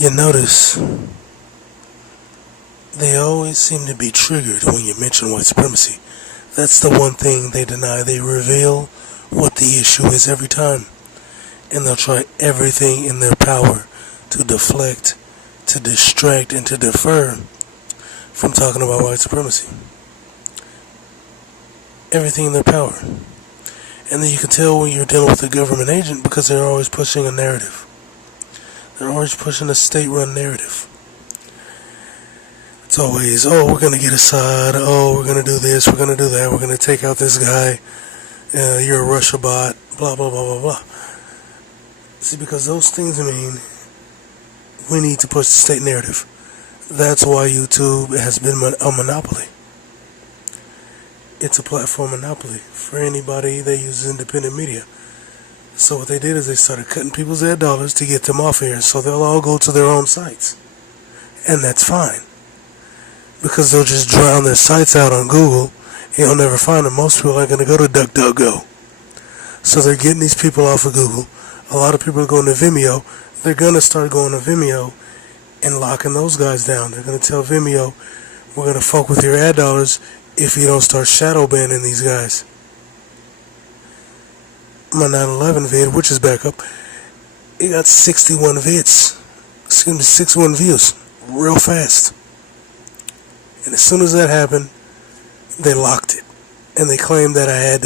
You notice they always seem to be triggered when you mention white supremacy. That's the one thing they deny. They reveal what the issue is every time. And they'll try everything in their power to deflect, to distract, and to defer from talking about white supremacy. Everything in their power. And then you can tell when you're dealing with a government agent because they're always pushing a narrative. They're always pushing a state-run narrative. It's always, oh, we're going to get Assad, oh, we're going to do this, we're going to do that, we're going to take out this guy, you're a Russia bot, blah, blah, blah, blah, blah. See, because those things mean we need to push the state narrative. That's why YouTube has been a monopoly. It's a platform monopoly for anybody that uses independent media. So what they did is they started cutting people's ad dollars to get them off here, so they'll all go to their own sites. And that's fine. Because they'll just drown their sites out on Google, and you'll never find them. Most people aren't going to go to DuckDuckGo. So they're getting these people off of Google. A lot of people are going to Vimeo. They're going to start going to Vimeo and locking those guys down. They're going to tell Vimeo, we're going to fuck with your ad dollars if you don't start shadow banning these guys. My 9/11 vid, which is back up, it got 61 vids. 61 views. Real fast. And as soon as that happened, they locked it. And they claimed that I had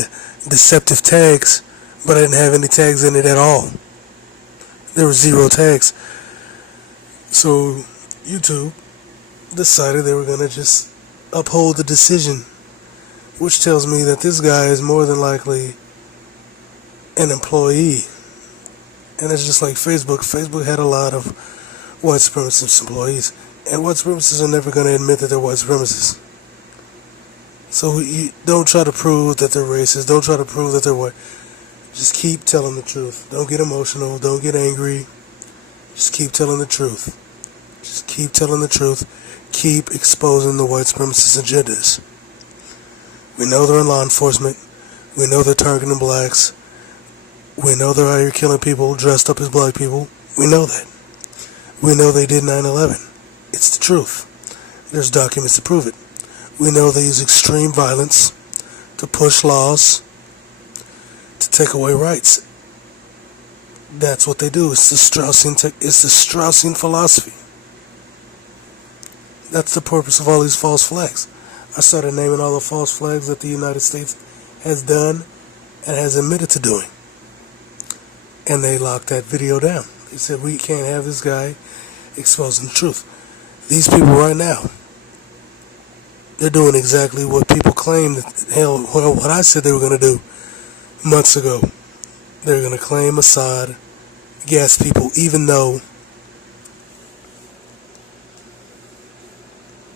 deceptive tags, but I didn't have any tags in it at all. There were 0 tags. So YouTube decided they were going to just uphold the decision, which tells me that this guy is more than likely an employee. And it's just like Facebook. Facebook had a lot of white supremacist employees. And white supremacists are never going to admit that they're white supremacists. So you don't try to prove that they're racist. Don't try to prove that they're white. Just keep telling the truth. Don't get emotional. Don't get angry. Just keep telling the truth. Just keep telling the truth. Keep exposing the white supremacist agendas. We know they're in law enforcement. We know they're targeting blacks. We know they're out here killing people dressed up as black people. We know that. We know they did 9/11. It's the truth. There's documents to prove it. We know they use extreme violence to push laws to take away rights. That's what they do. It's the Straussian philosophy. That's the purpose of all these false flags. I started naming all the false flags that the United States has done and has admitted to doing. And they locked that video down. They said, we can't have this guy exposing the truth. These people right now, they're doing exactly what people claimed, what I said they were going to do months ago. They're going to claim Assad, gas people, even though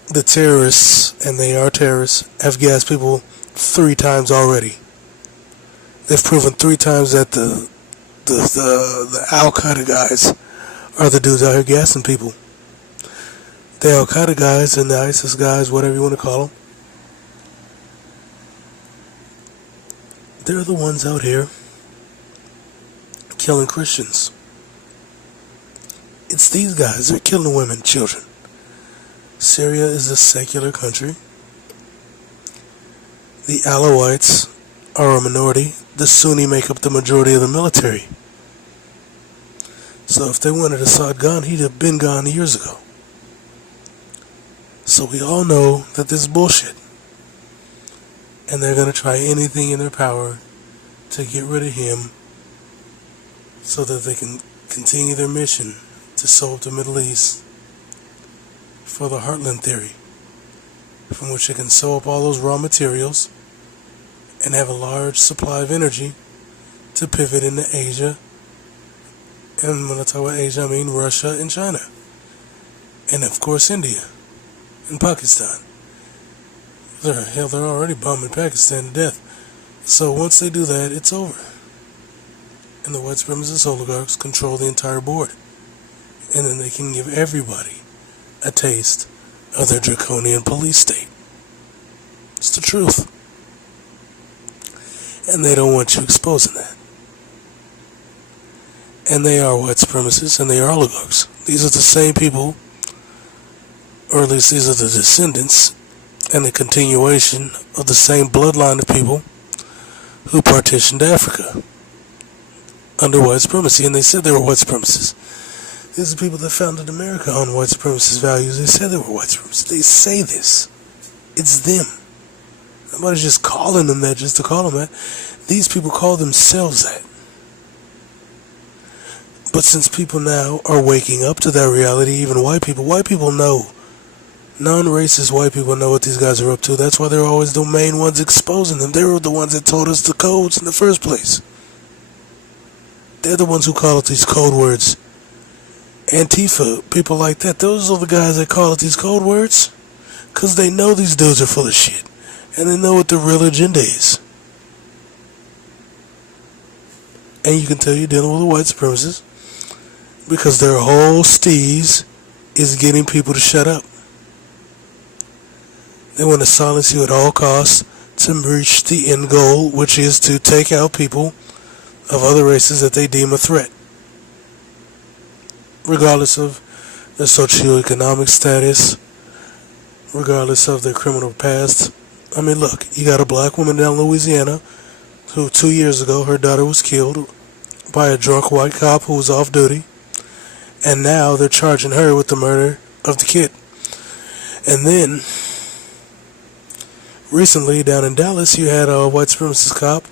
the terrorists, and they are terrorists, have gassed people 3 times already. They've proven 3 times that the Al-Qaeda guys are the dudes out here gassing people. The Al-Qaeda guys and the ISIS guys, whatever you want to call them, they're the ones out here killing Christians. It's these guys. They're killing women, children. Syria is a secular country. The Alawites are a minority. The Sunni make up the majority of the military. So if they wanted Assad gone, he'd have been gone years ago. So we all know that this is bullshit. And they're going to try anything in their power to get rid of him so that they can continue their mission to sew up the Middle East for the Heartland Theory, from which they can sew up all those raw materials and have a large supply of energy to pivot into Asia. And when I talk about Asia, I mean Russia and China. And of course India and Pakistan. They're already bombing Pakistan to death. So once they do that, it's over. And the white supremacist oligarchs control the entire board. And then they can give everybody a taste of their draconian police state. It's the truth. And they don't want you exposing that. And they are white supremacists and they are oligarchs. These are the same people, or at least these are the descendants and the continuation of the same bloodline of people who partitioned Africa under white supremacy, and they said they were white supremacists. These are the people that founded America on white supremacist values. They said they were white supremacists. They say this. It's them. Nobody's just calling them that just to call them that. These people call themselves that. But since people now are waking up to that reality, even white people know. Non-racist white people know what these guys are up to. That's why they're always the main ones exposing them. They were the ones that told us the codes in the first place. They're the ones who call it these code words. Antifa, people like that, those are the guys that call it these code words. Because they know these dudes are full of shit. And they know what the real agenda is. And you can tell you're dealing with a white supremacist because their whole steez is getting people to shut up. They want to silence you at all costs to reach the end goal, which is to take out people of other races that they deem a threat, regardless of their socioeconomic status, regardless of their criminal past. I mean, look, you got a black woman down in Louisiana who 2 years ago, her daughter was killed by a drunk white cop who was off duty, and now they're charging her with the murder of the kid. And then recently down in Dallas, you had a white supremacist cop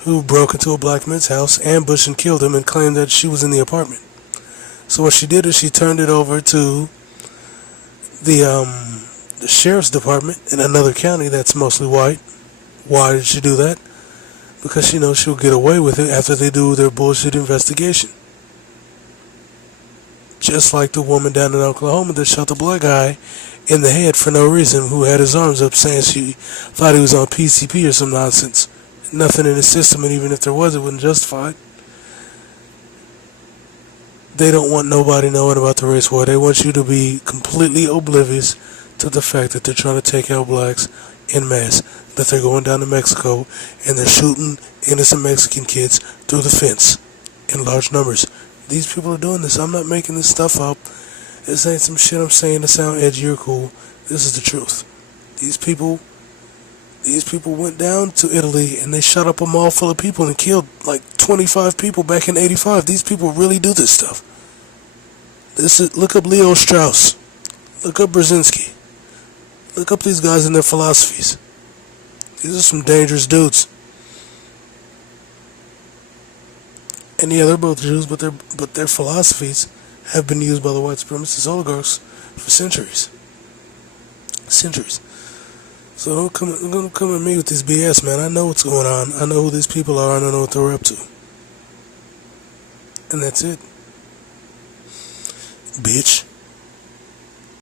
who broke into a black man's house, ambushed and killed him, and claimed that she was in the apartment. So what she did is she turned it over to the sheriff's department in another county that's mostly white. Why did she do that? Because she knows she'll get away with it after they do their bullshit investigation. Just like the woman down in Oklahoma that shot the black guy in the head for no reason, who had his arms up saying she thought he was on PCP or some nonsense. Nothing in his system, and even if there was, it wouldn't justify it. They don't want nobody knowing about the race war. They want you to be completely oblivious to the fact that they're trying to take out blacks en masse, that they're going down to Mexico and they're shooting innocent Mexican kids through the fence in large numbers. These people are doing this. I'm not making this stuff up. This ain't some shit I'm saying to sound edgy or cool. This is the truth. These people went down to Italy and they shot up a mall full of people and killed like 25 people back in '85. These people really do this stuff. Look up Leo Strauss. Look up Brzezinski. Look up these guys and their philosophies. These are some dangerous dudes. And yeah, they're both Jews, but their philosophies have been used by the white supremacist oligarchs for centuries. Centuries. So don't come at me with this BS, man. I know what's going on. I know who these people are, and I know what they're up to. And that's it. Bitch.